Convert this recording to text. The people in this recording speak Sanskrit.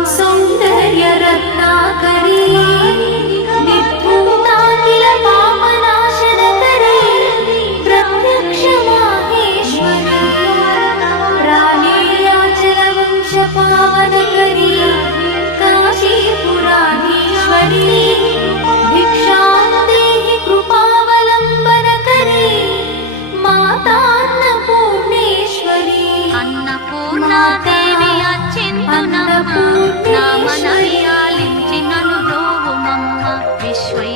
ौन्दर्य रत्नाकरीताश क्षमाहेश्वरि करी काशी पुराणेश्वरी भिक्षान्ती कृपावलम्बन मातान्नपूर्णेश्वरी। अन्नपूर्णा విశ్వయాలించినను బ్రోవు మమ్మ విశ్వై